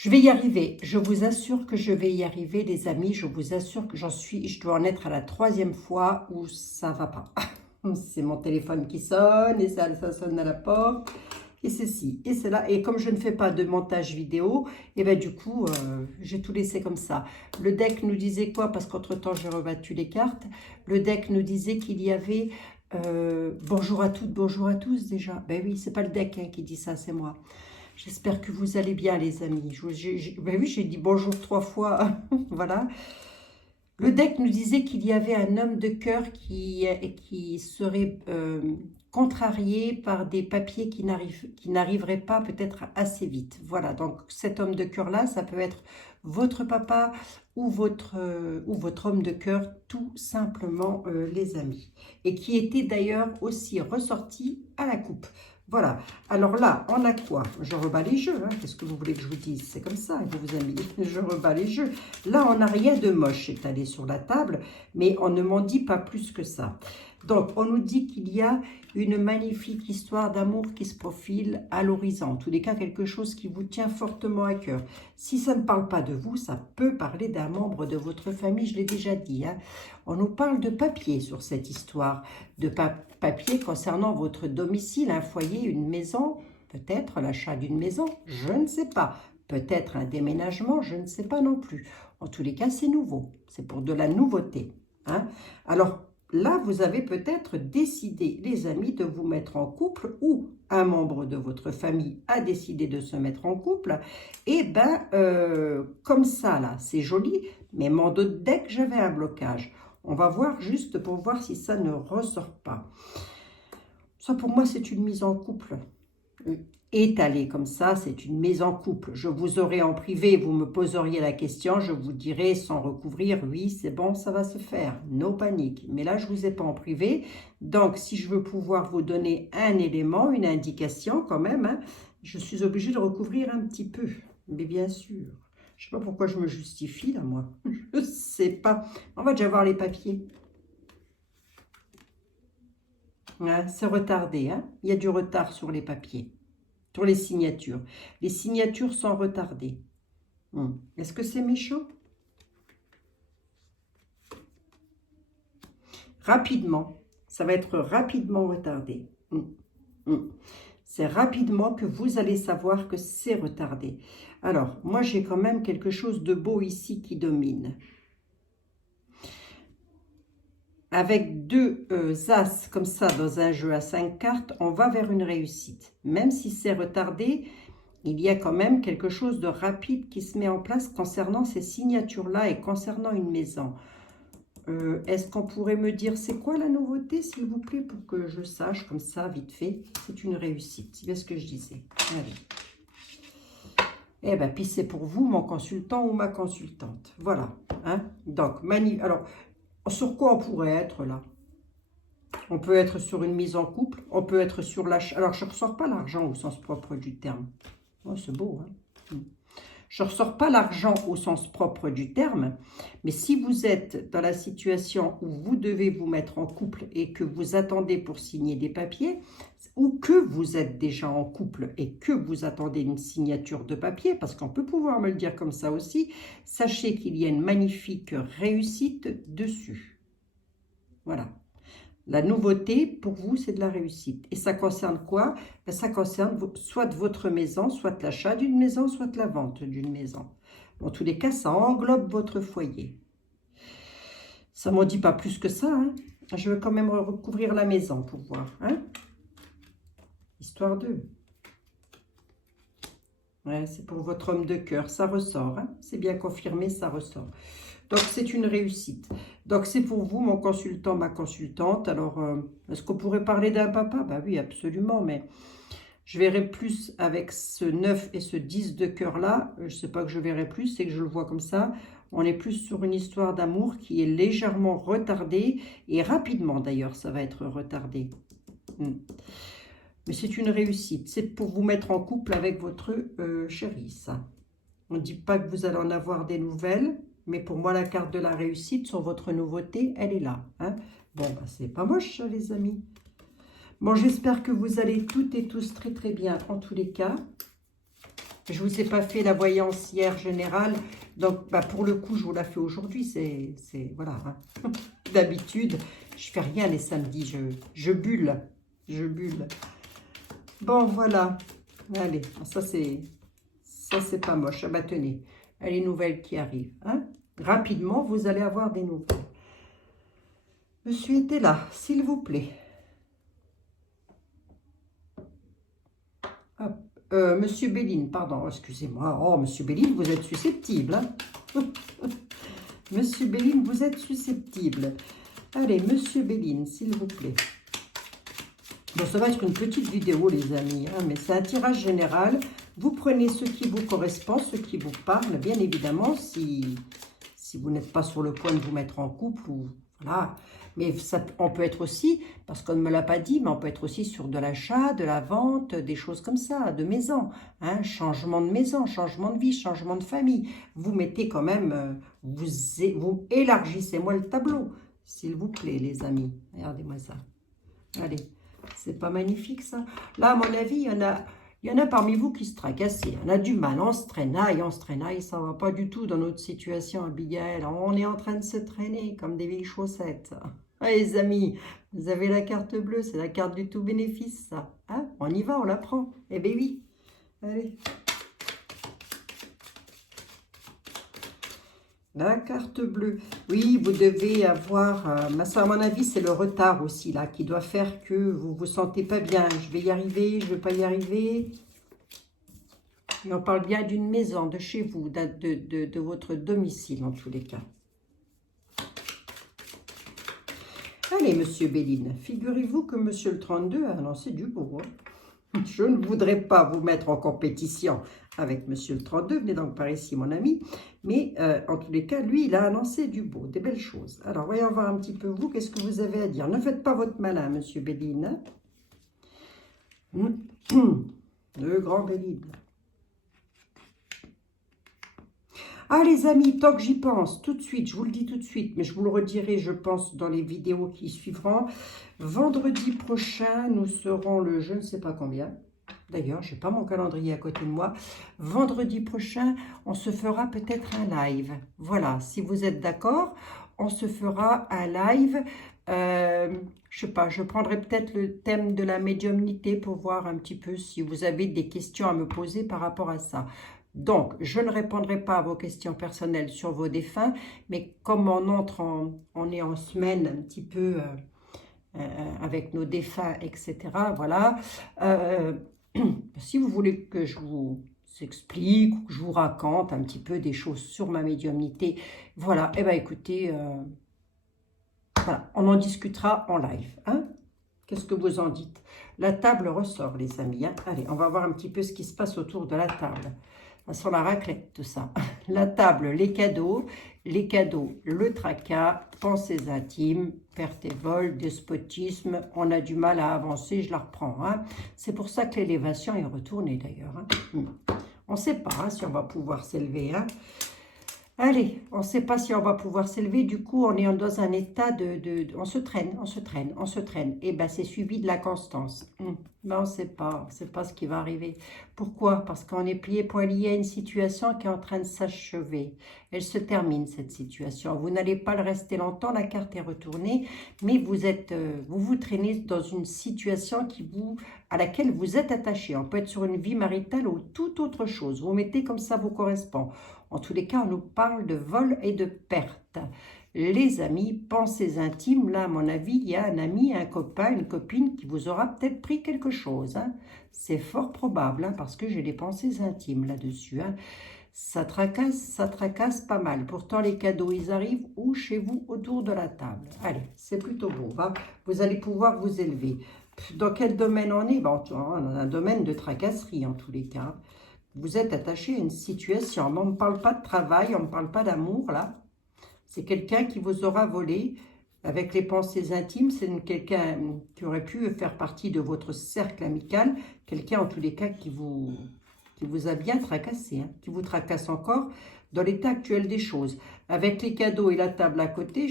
Je vais y arriver, je vous assure que je vais y arriver les amis, je vous assure que je dois en être à la 3e fois où ça va pas. C'est mon téléphone qui sonne et ça sonne à la porte et c'est ci et c'est là. Et comme je ne fais pas de montage vidéo, et ben du coup j'ai tout laissé comme ça. Le deck nous disait quoi? Parce qu'entre temps j'ai rebattu les cartes. Le deck nous disait qu'il y avait bonjour à toutes, bonjour à tous déjà. Ben oui, c'est pas le deck hein, qui dit ça, c'est moi. J'espère que vous allez bien, les amis. Ben oui, j'ai dit bonjour 3 fois. Voilà. Le deck nous disait qu'il y avait un homme de cœur qui serait contrarié par des papiers qui n'arriveraient pas peut-être assez vite. Voilà, donc cet homme de cœur-là, ça peut être votre papa ou votre homme de cœur, tout simplement, les amis. Et qui était d'ailleurs aussi ressorti à la coupe. Voilà, alors là, on a quoi? Je rebats les jeux, hein. Qu'est-ce que vous voulez que je vous dise? C'est comme ça, vous amis, je rebats les jeux. Là, on n'a rien de moche étalé sur la table, mais on ne m'en dit pas plus que ça. Donc, on nous dit qu'il y a une magnifique histoire d'amour qui se profile à l'horizon. En tous les cas, quelque chose qui vous tient fortement à cœur. Si ça ne parle pas de vous, ça peut parler d'un membre de votre famille, je l'ai déjà dit, hein. On nous parle de papier sur cette histoire, de papier concernant votre domicile, un foyer, une maison, peut-être l'achat d'une maison, je ne sais pas. Peut-être un déménagement, je ne sais pas non plus. En tous les cas, c'est nouveau. C'est pour de la nouveauté, hein. Alors là, vous avez peut-être décidé, les amis, de vous mettre en couple ou un membre de votre famille a décidé de se mettre en couple. Et bien, comme ça, là, c'est joli, mais mon dos de deck, j'avais un blocage. On va voir juste pour voir si ça ne ressort pas. Ça, pour moi, c'est une mise en couple. Étalée comme ça, c'est une mise en couple. Je vous aurai en privé, vous me poseriez la question, je vous dirai sans recouvrir, oui, c'est bon, ça va se faire, no panique. Mais là, je ne vous ai pas en privé, donc si je veux pouvoir vous donner un élément, une indication quand même, hein, je suis obligée de recouvrir un petit peu, mais bien sûr. Je ne sais pas pourquoi je me justifie là, moi. Je ne sais pas. On va déjà voir les papiers. Hein, c'est retardé, hein. Il y a du retard sur les papiers. Sur les signatures. Les signatures sont retardées. Est-ce que c'est méchant? Rapidement. Ça va être rapidement retardé. C'est rapidement que vous allez savoir que c'est retardé. Alors, moi, j'ai quand même quelque chose de beau ici qui domine. Avec deux as comme ça dans un jeu à 5 cartes, on va vers une réussite. Même si c'est retardé, il y a quand même quelque chose de rapide qui se met en place concernant ces signatures-là et concernant une maison. Est-ce qu'on pourrait me dire c'est quoi la nouveauté, s'il vous plaît, pour que je sache comme ça, vite fait? C'est une réussite, c'est bien ce que je disais. Allez. Eh bien, puis c'est pour vous, mon consultant ou ma consultante. Voilà. Hein? Donc, alors, sur quoi on pourrait être là? On peut être sur une mise en couple, on peut être sur l'achat. Alors, je ne ressors pas l'argent au sens propre du terme. Oh, c'est beau, hein? Je ne ressors pas l'argent au sens propre du terme, mais si vous êtes dans la situation où vous devez vous mettre en couple et que vous attendez pour signer des papiers, ou que vous êtes déjà en couple et que vous attendez une signature de papier, parce qu'on peut pouvoir me le dire comme ça aussi, sachez qu'il y a une magnifique réussite dessus. Voilà. La nouveauté, pour vous, c'est de la réussite. Et ça concerne quoi? Ben, ça concerne soit de votre maison, soit l'achat d'une maison, soit la vente d'une maison. En tous les cas, ça englobe votre foyer. Ça ne m'en dit pas plus que ça, hein. Je vais quand même recouvrir la maison pour voir, hein. Histoire de... Ouais, c'est pour votre homme de cœur, ça ressort, hein. C'est bien confirmé, ça ressort. Donc, c'est une réussite. Donc, c'est pour vous, mon consultant, ma consultante. Alors, est-ce qu'on pourrait parler d'un papa? Ben oui, absolument, mais je verrai plus avec ce 9 et ce 10 de cœur-là. Je ne sais pas que je verrai plus, c'est que je le vois comme ça. On est plus sur une histoire d'amour qui est légèrement retardée, et rapidement d'ailleurs, ça va être retardé. Mais c'est une réussite. C'est pour vous mettre en couple avec votre chéri, ça. On ne dit pas que vous allez en avoir des nouvelles, mais pour moi, la carte de la réussite sur votre nouveauté, elle est là, hein. Bon, ben, c'est pas moche, les amis. Bon, j'espère que vous allez toutes et tous très très bien en tous les cas. Je vous ai pas fait la voyance hier générale. Donc, bah, pour le coup, je vous la fais aujourd'hui. Voilà. Hein. D'habitude, je fais rien les samedis. Je bulle. Je bulle. Bon, voilà. Allez, ça c'est pas moche. Ah bah tenez, les nouvelles qui arrivent. Hein. Rapidement, vous allez avoir des nouvelles. Monsieur était là, s'il vous plaît. Hop. Monsieur Béline, pardon, excusez-moi. Oh, Monsieur Béline, vous êtes susceptible. Hein. Monsieur Béline, vous êtes susceptible. Allez, Monsieur Béline, s'il vous plaît. Bon, ça va être une petite vidéo, les amis, hein, mais c'est un tirage général. Vous prenez ce qui vous correspond, ce qui vous parle, bien évidemment, si vous n'êtes pas sur le point de vous mettre en couple, ou voilà. Mais ça, on peut être aussi, parce qu'on ne me l'a pas dit, mais on peut être aussi sur de l'achat, de la vente, des choses comme ça, de maison, hein, changement de maison, changement de vie, changement de famille. Vous mettez quand même, vous élargissez-moi le tableau, s'il vous plaît, les amis. Regardez-moi ça. Allez, c'est pas magnifique ça? Là, à mon avis, il y en a parmi vous qui se tracassent. On a du mal, on se traînaille, ça va pas du tout dans notre situation, Abigail. On est en train de se traîner comme des vieilles chaussettes. Ah, les amis, vous avez la carte bleue, c'est la carte du tout bénéfice, ça. Hein? On y va, on la prend. Eh bien oui, allez. La carte bleue. Oui, vous devez avoir... mais ça, à mon avis, c'est le retard aussi, là, qui doit faire que vous vous sentez pas bien. Je vais y arriver, je ne vais pas y arriver. Et on parle bien d'une maison, de chez vous, de votre domicile, en tous les cas. Allez, Monsieur Béline, figurez-vous que Monsieur le 32 a annoncé du beau. Hein. Je ne voudrais pas vous mettre en compétition avec Monsieur le 32, venez donc par ici, mon ami. Mais en tous les cas, lui, il a annoncé du beau, des belles choses. Alors, voyons voir un petit peu vous, qu'est-ce que vous avez à dire. Ne faites pas votre malin, Monsieur Béline. Hein. Le grand Béline. Ah, les amis, tant que j'y pense, tout de suite, je vous le dis tout de suite, mais je vous le redirai, je pense, dans les vidéos qui suivront. Vendredi prochain, nous serons le je ne sais pas combien. D'ailleurs, je n'ai pas mon calendrier à côté de moi. Vendredi prochain, on se fera peut-être un live. Voilà, si vous êtes d'accord, on se fera un live. Je ne sais pas, je prendrai peut-être le thème de la médiumnité pour voir un petit peu si vous avez des questions à me poser par rapport à ça. Donc, je ne répondrai pas à vos questions personnelles sur vos défunts, mais comme on est en semaine un petit peu avec nos défunts, etc., voilà. Si vous voulez que je vous explique ou que je vous raconte un petit peu des choses sur ma médiumnité, voilà, eh bien écoutez, voilà, on en discutera en live. Hein? Qu'est-ce que vous en dites? La table ressort, les amis. Hein? Allez, on va voir un petit peu ce qui se passe autour de la table. Sur la raclette, tout ça. La table, les cadeaux, le tracas, pensées intimes, perte et vol, despotisme. On a du mal à avancer, je la reprends. Hein. C'est pour ça que l'élévation est retournée d'ailleurs. Hein. On ne sait pas hein, si on va pouvoir s'élever. Hein. Allez, on ne sait pas si on va pouvoir s'élever, du coup on est dans un état on se traîne. Et bien c'est suivi de la constance. Mais on ne sait pas ce qui va arriver. Pourquoi? Parce qu'on est plié point lié à une situation qui est en train de s'achever. Elle se termine cette situation. Vous n'allez pas le rester longtemps, la carte est retournée, mais vous vous traînez dans une situation à laquelle vous êtes attaché. On peut être sur une vie maritale ou toute autre chose. Vous mettez comme ça vous correspond. En tous les cas, on nous parle de vol et de perte. Les amis, pensées intimes, là, à mon avis, il y a un ami, un copain, une copine qui vous aura peut-être pris quelque chose. Hein. C'est fort probable, hein, parce que j'ai des pensées intimes là-dessus. Hein. Ça tracasse pas mal. Pourtant, les cadeaux, ils arrivent où? Chez vous, autour de la table. Allez, c'est plutôt beau. Hein. Vous allez pouvoir vous élever. Dans quel domaine on est? Bon, on a un domaine de tracasserie, en tous les cas. Vous êtes attaché à une situation. Mais on ne parle pas de travail, on ne parle pas d'amour, là. C'est quelqu'un qui vous aura volé avec les pensées intimes. C'est quelqu'un qui aurait pu faire partie de votre cercle amical. Quelqu'un, en tous les cas, qui vous a bien tracassé, hein, qui vous tracasse encore dans l'état actuel des choses. Avec les cadeaux et la table à côté,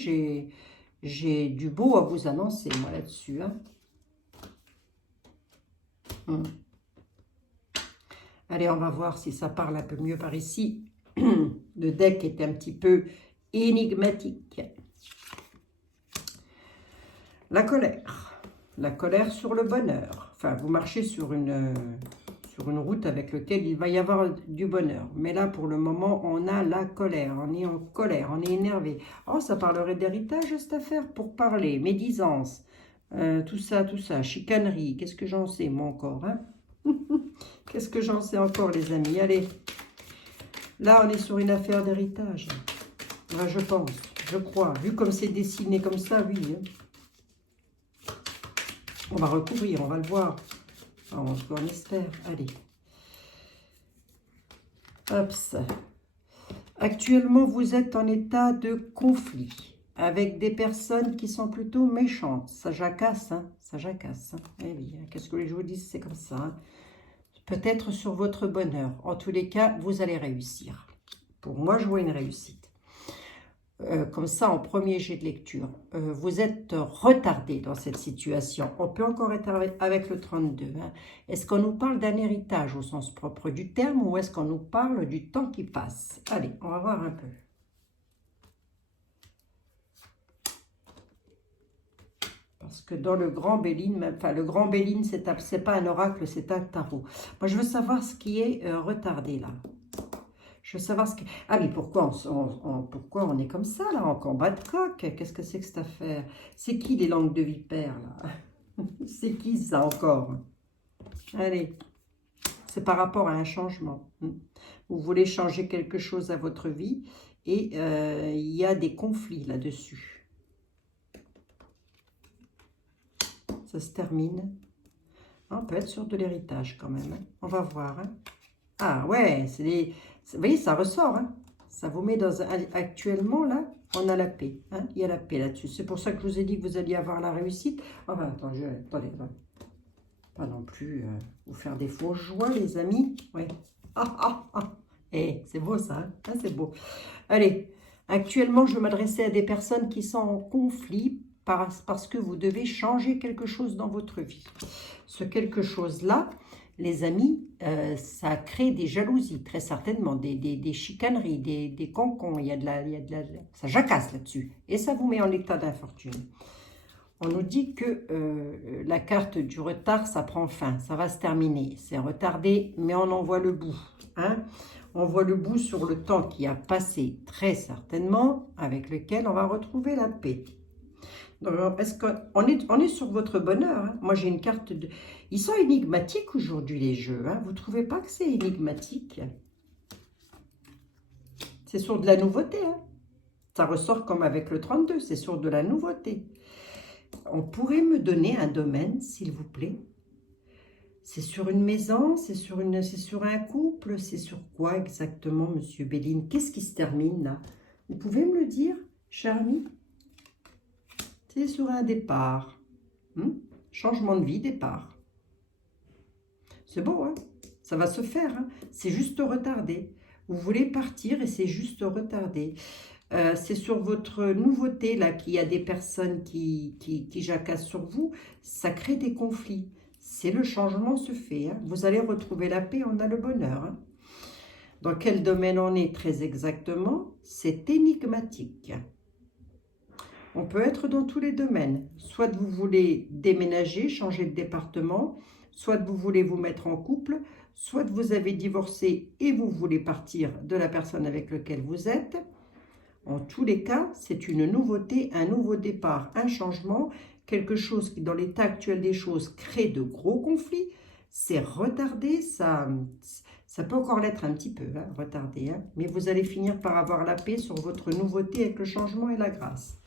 j'ai du beau à vous annoncer, moi, là-dessus. Hein. Allez, on va voir si ça parle un peu mieux par ici. Le deck est un petit peu énigmatique. La colère. La colère sur le bonheur. Enfin, vous marchez sur une route avec laquelle il va y avoir du bonheur. Mais là, pour le moment, on a la colère. On est en colère, on est énervé. Oh, ça parlerait d'héritage, cette affaire, pour parler. Médisance. Tout ça. Chicanerie. Qu'est-ce que j'en sais, moi, encore, hein? Qu'est-ce que j'en sais encore, les amis? Allez. Là, on est sur une affaire d'héritage. Là, je pense, je crois. Vu comme c'est dessiné comme ça, oui. Hein. On va recouvrir, on va le voir. On espère. Allez. Hop. Actuellement, vous êtes en état de conflit avec des personnes qui sont plutôt méchantes. Ça jacasse, hein. Ça jacasse. Hein. Eh oui, qu'est-ce que je vous dis, c'est comme ça. Hein. Peut-être sur votre bonheur. En tous les cas, vous allez réussir. Pour moi, je vois une réussite. Comme ça, en premier jet de lecture, vous êtes retardé dans cette situation. On peut encore être avec le 32. Hein. Est-ce qu'on nous parle d'un héritage au sens propre du terme ou est-ce qu'on nous parle du temps qui passe? Allez, on va voir un peu. Parce que dans le grand Béline, enfin le grand Béline, c'est pas un oracle, c'est un tarot. Moi, je veux savoir ce qui est retardé là. Je veux savoir ce que... Ah, mais pourquoi on est comme ça, là, en combat de coq? Qu'est-ce que c'est que cette affaire? C'est qui les langues de vipère, là? C'est qui ça encore? Allez, c'est par rapport à un changement. Vous voulez changer quelque chose à votre vie et il y a des conflits là-dessus. Ça se termine. On peut être sur de l'héritage quand même. Hein. On va voir. Hein. Ah ouais, c'est des... Vous voyez, ça ressort. Hein. Ça vous met dans un... Actuellement, là, on a la paix. Hein. Il y a la paix là-dessus. C'est pour ça que je vous ai dit que vous alliez avoir la réussite. Oh, ben, attendez. Pas non plus vous faire des fausses joies, les amis. Ouais. Eh, c'est beau ça. Hein. Ah, c'est beau. Allez, actuellement, je m'adressais à des personnes qui sont en conflit parce que vous devez changer quelque chose dans votre vie. Ce quelque chose-là, les amis, ça crée des jalousies, très certainement, des chicaneries, des cancans, ça jacasse là-dessus. Et ça vous met en état d'infortune. On nous dit que la carte du retard, ça prend fin, ça va se terminer. C'est retardé, mais on en voit le bout. Hein? On voit le bout sur le temps qui a passé, très certainement, avec lequel on va retrouver la paix. Donc, est-ce qu'on est sur votre bonheur? Hein? Moi, j'ai une carte de... Ils sont énigmatiques aujourd'hui, les jeux. Hein? Vous ne trouvez pas que c'est énigmatique? C'est sur de la nouveauté. Hein? Ça ressort comme avec le 32, c'est sur de la nouveauté. On pourrait me donner un domaine, s'il vous plaît? C'est sur une maison, c'est sur un couple, c'est sur quoi exactement, Monsieur Béline? Qu'est-ce qui se termine là? Vous pouvez me le dire, cher ami? C'est sur un départ. Changement de vie, départ. C'est beau, hein? Ça va se faire, hein? C'est juste retardé. Vous voulez partir et c'est juste retardé. C'est sur votre nouveauté, là, qu'il y a des personnes qui jacassent sur vous. Ça crée des conflits. C'est le changement se fait. Hein? Vous allez retrouver la paix, on a le bonheur. Hein? Dans quel domaine on est très exactement? C'est énigmatique. On peut être dans tous les domaines. Soit vous voulez déménager, changer de département, soit vous voulez vous mettre en couple, soit vous avez divorcé et vous voulez partir de la personne avec laquelle vous êtes. En tous les cas, c'est une nouveauté, un nouveau départ, un changement, quelque chose qui, dans l'état actuel des choses, crée de gros conflits. C'est retardé, ça peut encore l'être un petit peu, hein, retardé, hein, mais vous allez finir par avoir la paix sur votre nouveauté avec le changement et la grâce.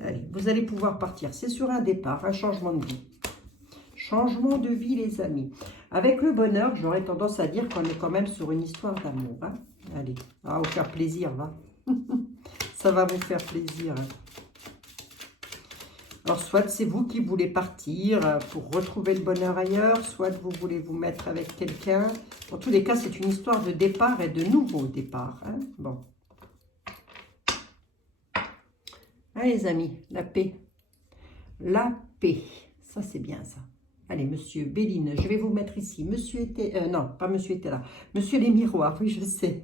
Allez, vous allez pouvoir partir. C'est sur un départ, un changement de vie. Changement de vie, les amis. Avec le bonheur, j'aurais tendance à dire qu'on est quand même sur une histoire d'amour. Hein. Allez, ça va vous faire plaisir, va. Ça va vous faire plaisir. Alors, soit c'est vous qui voulez partir pour retrouver le bonheur ailleurs, soit vous voulez vous mettre avec quelqu'un. En tous les cas, c'est une histoire de départ et de nouveau départ. Hein. Bon. Ah, les amis, la paix. La paix. Ça, c'est bien, ça. Allez, monsieur Béline, je vais vous mettre ici. Monsieur était... non, pas monsieur était là. Monsieur les miroirs, oui, je sais.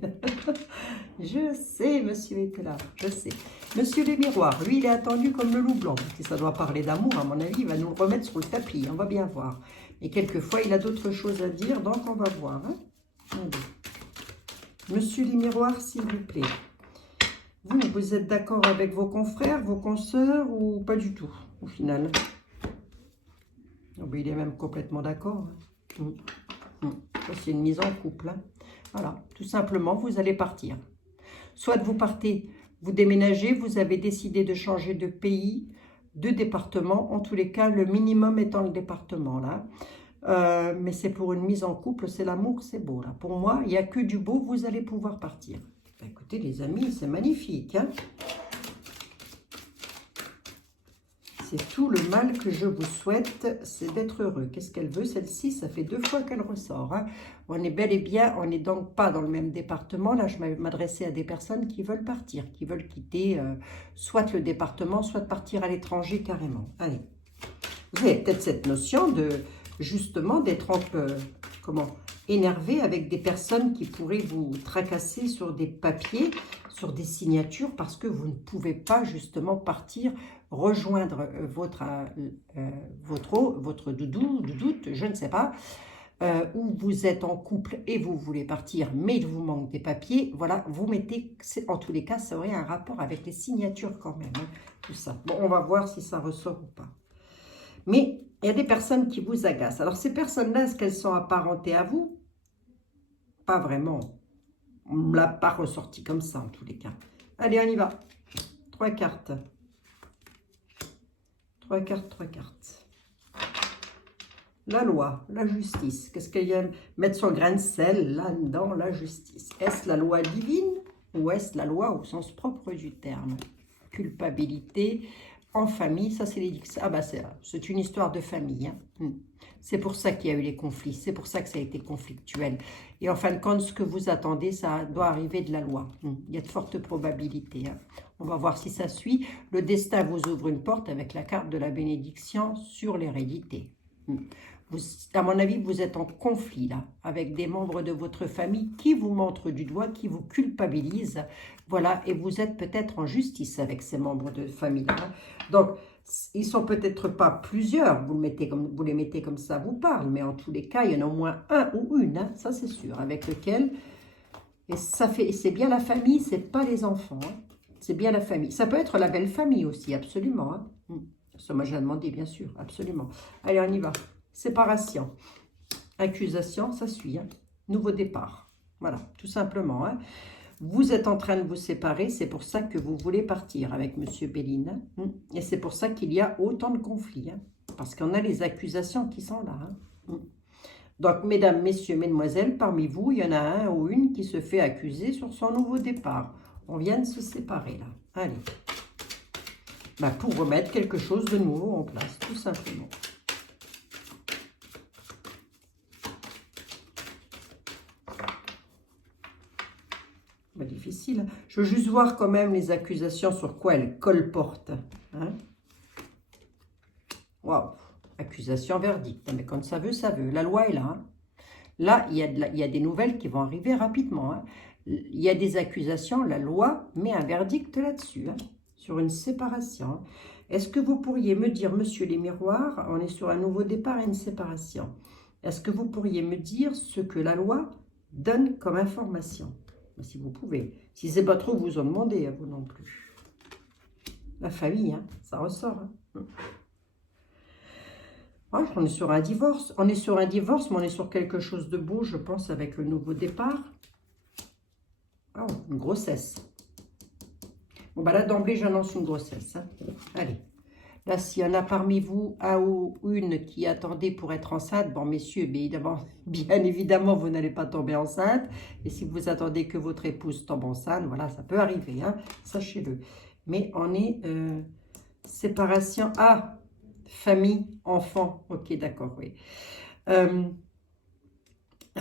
Je sais, monsieur était là, je sais. Monsieur les miroirs, lui, il est attendu comme le loup blanc. Si ça doit parler d'amour, à mon avis, il va nous le remettre sur le tapis. On va bien voir. Et quelquefois, il a d'autres choses à dire, donc on va voir. Hein. Monsieur les miroirs, s'il vous plaît. Vous êtes d'accord avec vos confrères, vos consoeurs ou pas du tout, au final? Oh, ben, il est même complètement d'accord. C'est une mise en couple. Hein. Voilà, tout simplement, vous allez partir. Soit vous partez, vous déménagez, vous avez décidé de changer de pays, de département. En tous les cas, le minimum étant le département, là. Mais c'est pour une mise en couple, c'est l'amour, c'est beau. Là. Pour moi, il n'y a que du beau, vous allez pouvoir partir. Écoutez, les amis, c'est magnifique. Hein. C'est tout le mal que je vous souhaite, c'est d'être heureux. Qu'est-ce qu'elle veut, celle-ci? Ça fait 2 fois qu'elle ressort. Hein. On est bel et bien, on n'est donc pas dans le même département. Là, je m'adressais à des personnes qui veulent partir, qui veulent quitter soit le département, soit partir à l'étranger carrément. Allez. Vous avez peut-être cette notion de, justement, d'être un peu, énervé avec des personnes qui pourraient vous tracasser sur des papiers, sur des signatures, parce que vous ne pouvez pas justement partir, rejoindre votre doudoute, je ne sais pas, où vous êtes en couple et vous voulez partir, mais il vous manque des papiers. Voilà, vous mettez, en tous les cas, ça aurait un rapport avec les signatures quand même, hein, tout ça. Bon, on va voir si ça ressort ou pas. Mais il y a des personnes qui vous agacent. Alors, ces personnes-là, est-ce qu'elles sont apparentées à vous? Pas vraiment. On ne l'a pas ressorti comme ça, en tous les cas. Allez, on y va. 3 cartes. 3 cartes, 3 cartes. La loi, la justice. Qu'est-ce qu'il y a? Mettre son grain de sel là-dedans, la justice. Est-ce la loi divine ou est-ce la loi au sens propre du terme? Culpabilité en famille, ça c'est l'édiction. Ah bah c'est une histoire de famille. Hein. C'est pour ça qu'il y a eu les conflits, c'est pour ça que ça a été conflictuel. Et en fin de compte, ce que vous attendez, ça doit arriver de la loi. Il y a de fortes probabilités. Hein. On va voir si ça suit. Le destin vous ouvre une porte avec la carte de la bénédiction sur l'hérédité. À mon avis, vous êtes en conflit là, avec des membres de votre famille qui vous montrent du doigt, qui vous culpabilisent. Voilà, et vous êtes peut-être en justice avec ces membres de famille là. Donc, ils sont peut-être pas plusieurs, vous les mettez comme ça vous parle, mais en tous les cas, il y en a au moins un ou une, hein, ça c'est sûr, avec lequel, et c'est bien la famille, c'est pas les enfants, hein, c'est bien la famille. Ça peut être la belle famille aussi, absolument. Hein. Ça m'a déjà demandé, bien sûr, absolument. Allez, on y va. Séparation, accusation, ça suit. Hein. Nouveau départ. Voilà, tout simplement. Hein. Vous êtes en train de vous séparer, c'est pour ça que vous voulez partir avec M. Béline. Hein. Et c'est pour ça qu'il y a autant de conflits. Hein. Parce qu'on a les accusations qui sont là. Hein. Donc, mesdames, messieurs, mesdemoiselles, parmi vous, il y en a un ou une qui se fait accuser sur son nouveau départ. On vient de se séparer là. Allez. Ben, pour remettre quelque chose de nouveau en place, tout simplement. Ben, difficile. Je veux juste voir quand même les accusations sur quoi elles colportent. Hein? Waouh! Accusation, verdict. Mais quand ça veut, ça veut. La loi est là. Hein? Là, il y a des nouvelles qui vont arriver rapidement. Hein? Il y a des accusations, la loi met un verdict là-dessus. Hein? Sur une séparation. Est-ce que vous pourriez me dire, monsieur les miroirs, on est sur un nouveau départ et une séparation. Est-ce que vous pourriez me dire ce que la loi donne comme information? Si vous pouvez. Si c'est pas trop, vous en demandez à vous non plus. La famille, hein, ça ressort. Hein. Ouais, on est sur un divorce. On est sur un divorce, mais on est sur quelque chose de beau, je pense, avec le nouveau départ. Oh, une grossesse. Bon, bah là, d'emblée, j'annonce une grossesse. Hein. Allez. Là, s'il y en a parmi vous, un ou une qui attendait pour être enceinte, bon, messieurs, bien évidemment, vous n'allez pas tomber enceinte. Et si vous attendez que votre épouse tombe enceinte, voilà, ça peut arriver, hein, sachez-le. Mais on est séparation. Ah, famille, enfant. Ok, d'accord, oui. À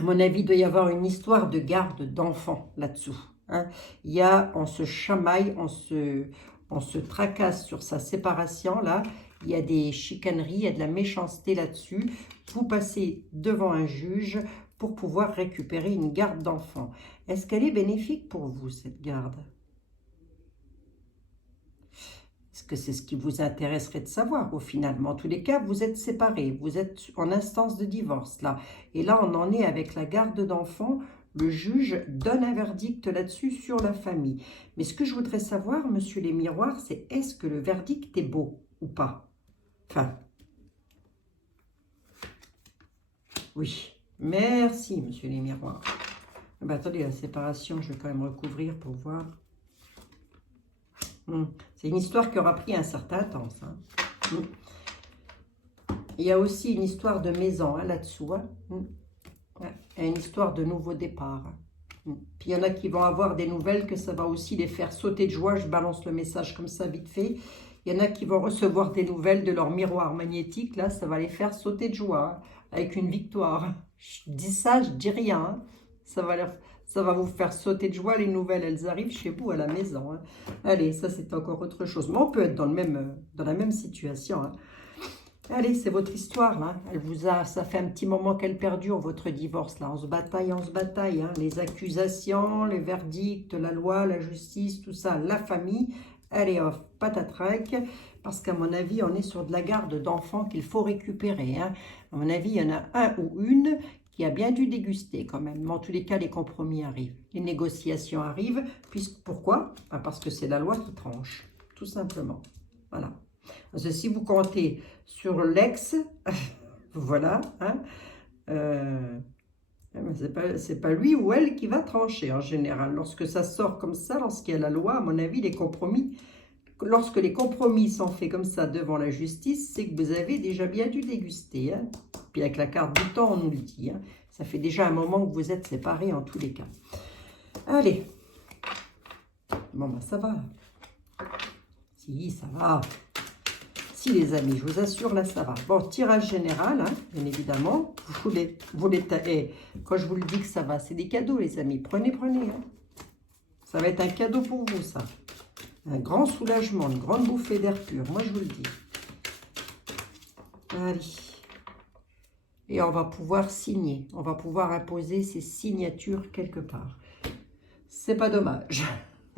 mon avis, il doit y avoir une histoire de garde d'enfants là-dessous. Hein. Il y a, on se chamaille, on se tracasse sur sa séparation, là. Il y a des chicaneries, il y a de la méchanceté là-dessus. Vous passez devant un juge pour pouvoir récupérer une garde d'enfant. Est-ce qu'elle est bénéfique pour vous, cette garde? Est-ce que c'est ce qui vous intéresserait de savoir au final? Mais en tous les cas, vous êtes séparés, vous êtes en instance de divorce là. Et là, on en est avec la garde d'enfants. Le juge donne un verdict là-dessus sur la famille. Mais ce que je voudrais savoir, monsieur les miroirs, c'est est-ce que le verdict est beau ou pas? Enfin, oui. Merci, monsieur les miroirs. Ah ben, attendez, la séparation, je vais quand même recouvrir pour voir. C'est une histoire qui aura pris un certain temps, ça. Il y a aussi une histoire de maison là-dessous. Ouais. Et une histoire de nouveau départ. Puis il y en a qui vont avoir des nouvelles que ça va aussi les faire sauter de joie. Je balance le message comme ça vite fait. Il y en a qui vont recevoir des nouvelles de leur miroir magnétique. Là, ça va les faire sauter de joie avec une victoire. Je dis ça, je dis rien. Ça va vous faire sauter de joie. Les nouvelles, elles arrivent chez vous à la maison. Allez, ça c'est encore autre chose. Mais on peut être dans la même situation. Allez, c'est votre histoire, là. Ça fait un petit moment qu'elle perdure, votre divorce, là. On se bataille. Les accusations, les verdicts, la loi, la justice, tout ça, la famille. Allez, off, patatrac. Parce qu'à mon avis, on est sur de la garde d'enfants qu'il faut récupérer. À mon avis, il y en a un ou une qui a bien dû déguster, quand même. Mais en tous les cas, les compromis arrivent. Les négociations arrivent. Pourquoi? Parce que c'est la loi qui tranche, tout simplement. Voilà. Parce que si vous comptez sur l'ex, voilà, c'est pas lui ou elle qui va trancher en général. Lorsque ça sort comme ça, lorsqu'il y a la loi, à mon avis, lorsque les compromis sont faits comme ça devant la justice, c'est que vous avez déjà bien dû déguster. Puis avec la carte du temps, on nous le dit. Ça fait déjà un moment que vous êtes séparés en tous les cas. Allez. Bon, ben ça va. Si, ça va. Si les amis, je vous assure, là ça va. Bon, tirage général, bien évidemment. Quand je vous le dis que ça va, c'est des cadeaux les amis. Prenez. Ça va être un cadeau pour vous, ça. Un grand soulagement, une grande bouffée d'air pur. Moi, je vous le dis. Allez. Et on va pouvoir signer. On va pouvoir imposer ces signatures quelque part. C'est pas dommage.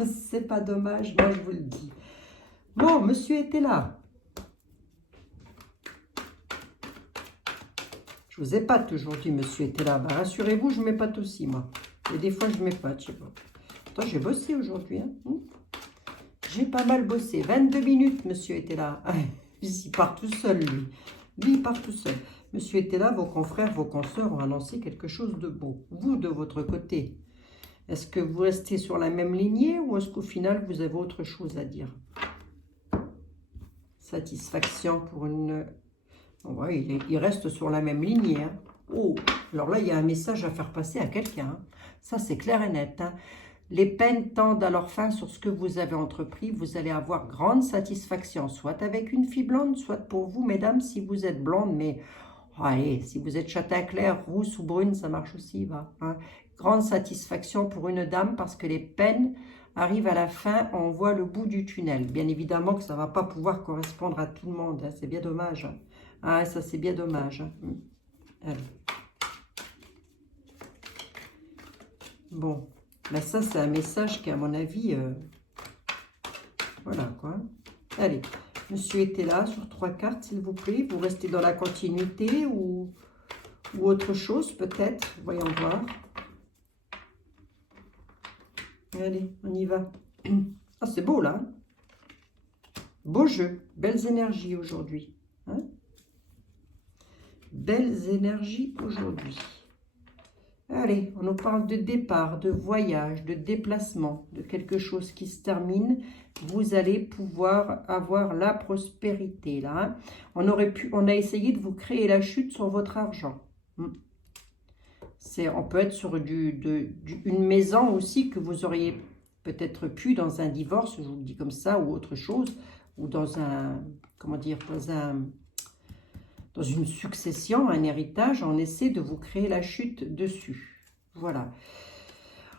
C'est pas dommage, moi, je vous le dis. Bon, monsieur était là. Je vous épate aujourd'hui, monsieur était là. Bah, rassurez-vous, je m'épate aussi, moi. Et des fois, je m'épate, je sais pas. Attends, j'ai bossé aujourd'hui. J'ai pas mal bossé. 22 minutes, monsieur était là. Il part tout seul, lui. Lui, il part tout seul. Monsieur était là, vos confrères, vos consoeurs ont annoncé quelque chose de beau. Vous, de votre côté, est-ce que vous restez sur la même lignée ou est-ce qu'au final, vous avez autre chose à dire? Satisfaction pour une... Ouais, il reste sur la même lignée. Oh, alors là, il y a un message à faire passer à quelqu'un. Ça, c'est clair et net. Les peines tendent à leur fin sur ce que vous avez entrepris. Vous allez avoir grande satisfaction, soit avec une fille blonde, soit pour vous, mesdames, si vous êtes blonde. Mais allez, si vous êtes châtain clair, rousse ou brune, ça marche aussi. Grande satisfaction pour une dame parce que les peines arrivent à la fin. On voit le bout du tunnel. Bien évidemment que ça ne va pas pouvoir correspondre à tout le monde. C'est bien dommage. Ça, c'est bien dommage. Allez. Bon. Là, ça, c'est un message qui, à mon avis... Voilà, quoi. Allez. Monsieur était là sur 3 cartes, s'il vous plaît. Vous restez dans la continuité ou autre chose, peut-être. Voyons voir. Allez, on y va. Ah, c'est beau, là. Beau jeu. Belles énergies aujourd'hui. Belles énergies aujourd'hui. Allez, on nous parle de départ, de voyage, de déplacement, de quelque chose qui se termine. Vous allez pouvoir avoir la prospérité, là. On a essayé de vous créer la chute sur votre argent. On peut être sur une maison aussi que vous auriez peut-être pu dans un divorce, je vous le dis comme ça, ou autre chose, ou dans un, comment dire, dans une succession, un héritage, on essaie de vous créer la chute dessus. Voilà.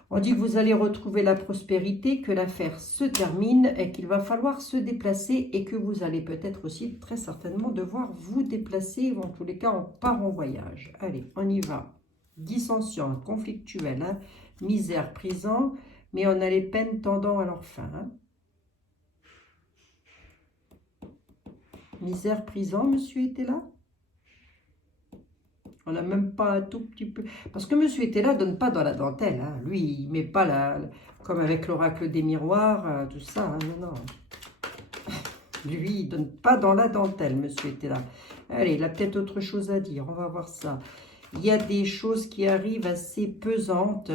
On dit que vous allez retrouver la prospérité, que l'affaire se termine et qu'il va falloir se déplacer et que vous allez peut-être aussi très certainement devoir vous déplacer. En tous les cas, on part en voyage. Allez, on y va. Dissension, conflictuelle, hein. Misère, prison, mais on a les peines tendant à leur fin. Hein. Misère, prison, monsieur était là? On n'a même pas un tout petit peu... Parce que monsieur était là, donne pas dans la dentelle. Hein. Lui, il met pas comme avec l'oracle des miroirs, tout ça. Hein. Non, non. Lui, il donne pas dans la dentelle, monsieur était là. Allez, il a peut-être autre chose à dire. On va voir ça. Il y a des choses qui arrivent assez pesantes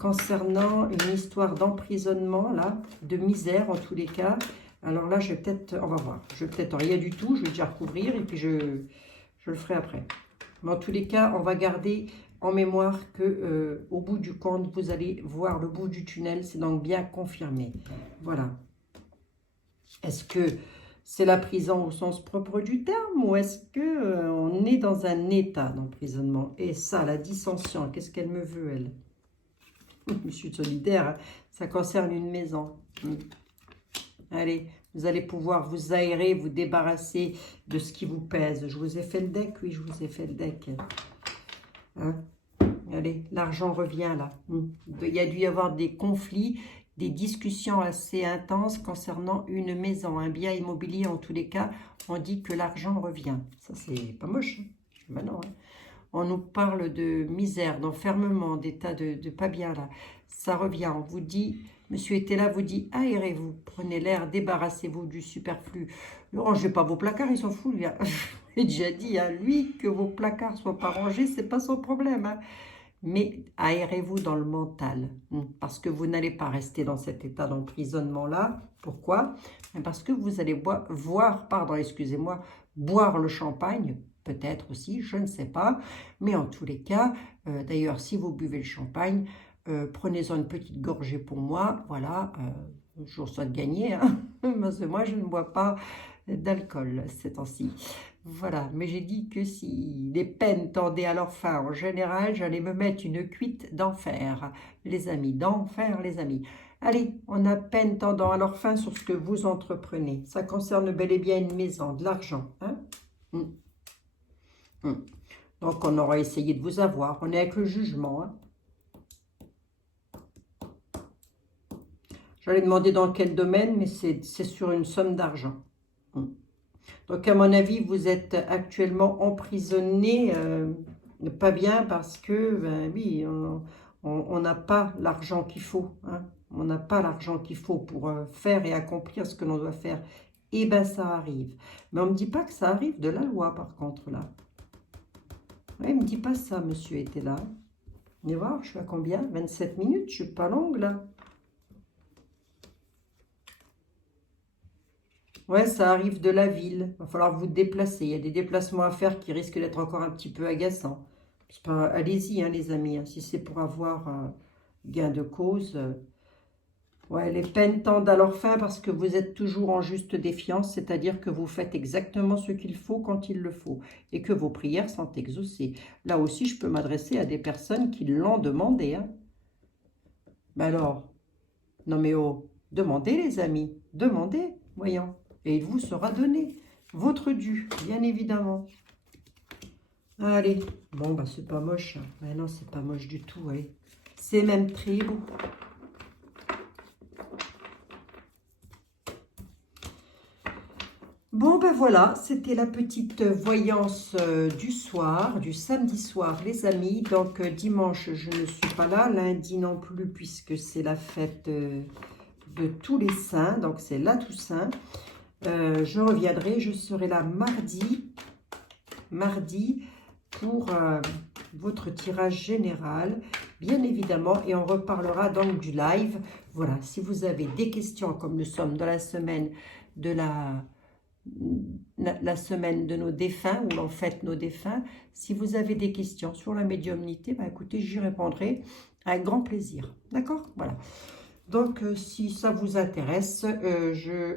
concernant une histoire d'emprisonnement, là, de misère en tous les cas. Alors là, je vais peut-être... On va voir. Je vais peut-être rien du tout. Je vais déjà recouvrir et puis je le ferai après. Mais en tous les cas, on va garder en mémoire que au bout du compte, vous allez voir le bout du tunnel. C'est donc bien confirmé. Voilà. Est-ce que c'est la prison au sens propre du terme ou est-ce que on est dans un état d'emprisonnement? Et ça, la dissension, qu'est-ce qu'elle me veut, elle? Je suis solidaire, hein, ça concerne une maison. Allez, vous allez pouvoir vous aérer, vous débarrasser de ce qui vous pèse. Je vous ai fait le deck, oui, je vous ai fait le deck. Hein? Allez, l'argent revient là. Il y a dû y avoir des conflits, des discussions assez intenses concernant une maison, un bien immobilier. En tous les cas, on dit que l'argent revient. Ça, c'est pas moche. Hein? Ben non, hein. On nous parle de misère, d'enfermement, d'état de pas bien là. Ça revient. On vous dit, monsieur était là, vous dit, aérez-vous, prenez l'air, débarrassez-vous du superflu. Ne rangez pas vos placards, il s'en fout, lui. Hein. J'ai déjà dit à lui que vos placards soient pas rangés, c'est pas son problème. Hein. Mais aérez-vous dans le mental, parce que vous n'allez pas rester dans cet état d'emprisonnement-là. Pourquoi? Parce que vous allez boire le champagne, peut-être aussi, je ne sais pas. Mais en tous les cas, d'ailleurs, si vous buvez le champagne, prenez-en une petite gorgée pour moi, voilà, je vous souhaite gagner, hein, parce que moi je ne bois pas d'alcool ces temps-ci. Voilà, mais j'ai dit que si les peines tendaient à leur fin en général, j'allais me mettre une cuite d'enfer, les amis, d'enfer les amis. Allez, on a peine tendant à leur fin sur ce que vous entreprenez. Ça concerne bel et bien une maison, de l'argent, hein. Donc on aura essayé de vous avoir, on est avec le jugement, hein. J'allais demander dans quel domaine, mais c'est sur une somme d'argent. Donc, à mon avis, vous êtes actuellement emprisonné, pas bien, parce que, ben oui, on n'a pas l'argent qu'il faut. Hein. On n'a pas l'argent qu'il faut pour faire et accomplir ce que l'on doit faire. Et bien, ça arrive. Mais on ne me dit pas que ça arrive de la loi, par contre, là. Oui, il ne me dit pas ça, monsieur était là. Vous allez voir, je suis à combien? 27 minutes, je ne suis pas longue, là. Ouais, ça arrive de la ville. Il va falloir vous déplacer. Il y a des déplacements à faire qui risquent d'être encore un petit peu agaçants. Allez-y, hein, les amis. Hein, si c'est pour avoir gain de cause. Ouais, les peines tendent à leur fin parce que vous êtes toujours en juste défiance. C'est-à-dire que vous faites exactement ce qu'il faut quand il le faut. Et que vos prières sont exaucées. Là aussi, je peux m'adresser à des personnes qui l'ont demandé. Hein. Ben alors, non mais oh, demandez les amis. Demandez, voyons. Et il vous sera donné votre dû, bien évidemment. Allez, bon, bah c'est pas moche. Mais non, c'est pas moche du tout, allez. C'est même très beau. Bon, ben voilà, c'était la petite voyance du soir, du samedi soir, les amis. Donc, dimanche, je ne suis pas là. Lundi non plus, puisque c'est la fête de tous les saints. Donc, c'est la Toussaint. Je reviendrai, je serai là mardi pour votre tirage général, bien évidemment, et on reparlera donc du live. Voilà, si vous avez des questions, comme nous sommes dans la semaine de la semaine de nos défunts, où l'on fête nos défunts, si vous avez des questions sur la médiumnité, bah, écoutez, j'y répondrai avec grand plaisir. D'accord? Voilà. Donc, si ça vous intéresse,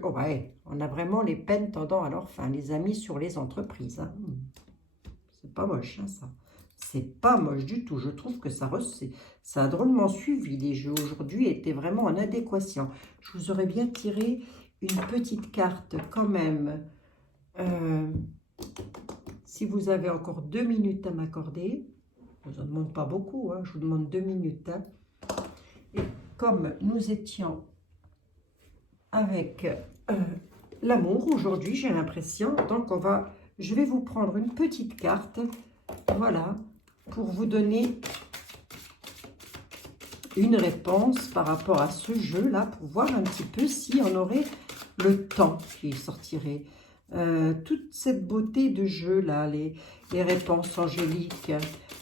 oh ouais, on a vraiment les peines tendant à leur fin, les amis, sur les entreprises. Hein. C'est pas moche, hein, ça. C'est pas moche du tout. Je trouve que ça a drôlement suivi. Les jeux aujourd'hui étaient vraiment en adéquation. Je vous aurais bien tiré une petite carte quand même. Si vous avez encore 2 minutes à m'accorder, je ne vous en demande pas beaucoup, hein, je vous demande 2 minutes. Hein. Et comme nous étions avec l'amour aujourd'hui, j'ai l'impression, donc je vais vous prendre une petite carte, voilà, pour vous donner une réponse par rapport à ce jeu-là, pour voir un petit peu si on aurait le temps qui sortirait. Toute cette beauté de jeu-là, les réponses angéliques,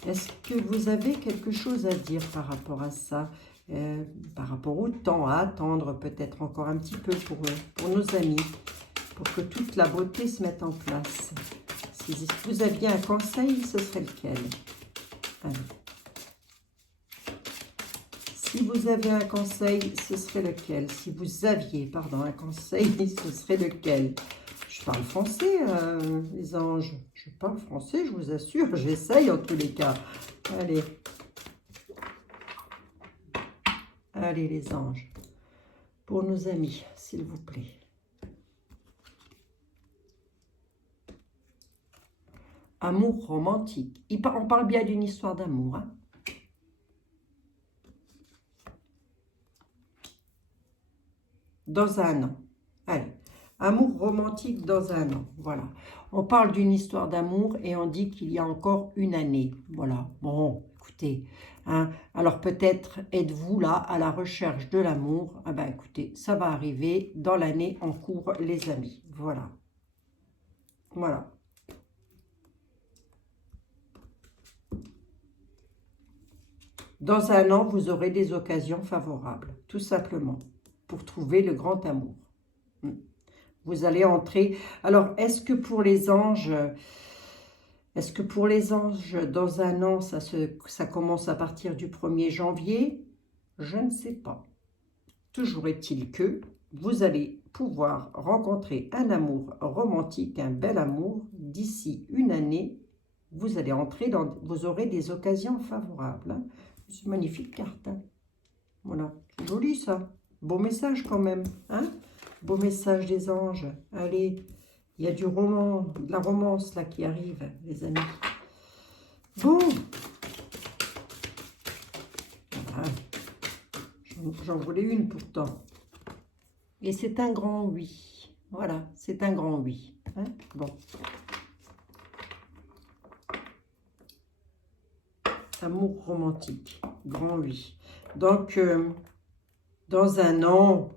est-ce que vous avez quelque chose à dire par rapport à ça, par rapport au temps à attendre, peut-être encore un petit peu pour nos amis, pour que toute la beauté se mette en place? Si vous aviez un conseil, ce serait lequel? Allez. Si vous avez un conseil, ce serait lequel? Si vous aviez, pardon, un conseil, ce serait lequel? Je parle français, les anges. Je parle français, je vous assure. J'essaye en tous les cas. Allez. Allez, les anges. Pour nos amis, s'il vous plaît. Amour romantique. On parle bien d'une histoire d'amour, hein? Dans un an. Allez. Amour romantique dans un an. Voilà. On parle d'une histoire d'amour et on dit qu'il y a encore une année. Voilà. Bon, écoutez. Hein, alors peut-être êtes-vous là à la recherche de l'amour. Ah ben écoutez, ça va arriver dans l'année en cours, les amis. Voilà. Voilà. Dans un an, vous aurez des occasions favorables, tout simplement, pour trouver le grand amour. Vous allez entrer. Alors, est-ce que pour les anges, dans un an, ça commence à partir du 1er janvier? Je ne sais pas. Toujours est-il que vous allez pouvoir rencontrer un amour romantique, un bel amour. D'ici une année, vous allez entrer vous aurez des occasions favorables. Hein. C'est une magnifique carte. Hein. Voilà, joli ça. Beau message quand même. Hein. Beau message des anges. Allez, il y a de la romance là qui arrive, les amis. Bon. Voilà. J'en voulais une pourtant. Et c'est un grand oui. Voilà, c'est un grand oui. Hein. Bon. Amour romantique. Grand oui. Donc, dans un an,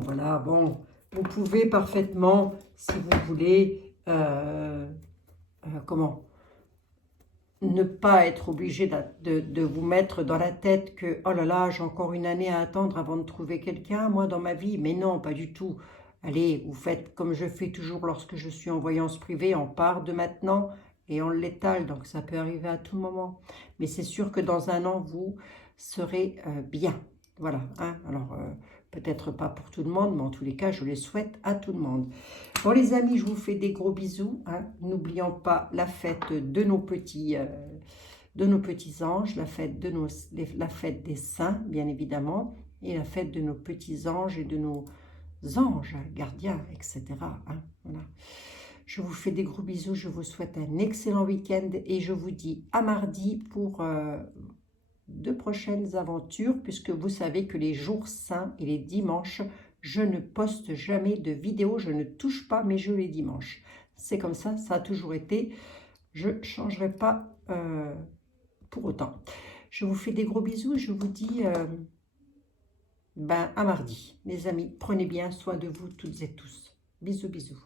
voilà, bon, vous pouvez parfaitement, si vous voulez, ne pas être obligé de vous mettre dans la tête que, oh là là, j'ai encore une année à attendre avant de trouver quelqu'un, moi, dans ma vie. Mais non, pas du tout. Allez, vous faites comme je fais toujours lorsque je suis en voyance privée, on part de maintenant et on l'étale, donc ça peut arriver à tout moment. Mais c'est sûr que dans un an, vous serez bien. Voilà, hein. Alors, peut-être pas pour tout le monde, mais en tous les cas, je les souhaite à tout le monde. Bon, les amis, je vous fais des gros bisous. Hein. N'oublions pas la fête de nos petits anges, la fête des saints, bien évidemment, et la fête de nos petits anges et de nos anges, gardiens, etc. Hein. Voilà. Je vous fais des gros bisous, je vous souhaite un excellent week-end et je vous dis à mardi pour de prochaines aventures, puisque vous savez que les jours saints et les dimanches, je ne poste jamais de vidéos, je ne touche pas mes jeux les dimanches. C'est comme ça, ça a toujours été. Je ne changerai pas pour autant. Je vous fais des gros bisous et je vous dis à mardi. Les amis, prenez bien soin de vous toutes et tous. Bisous, bisous.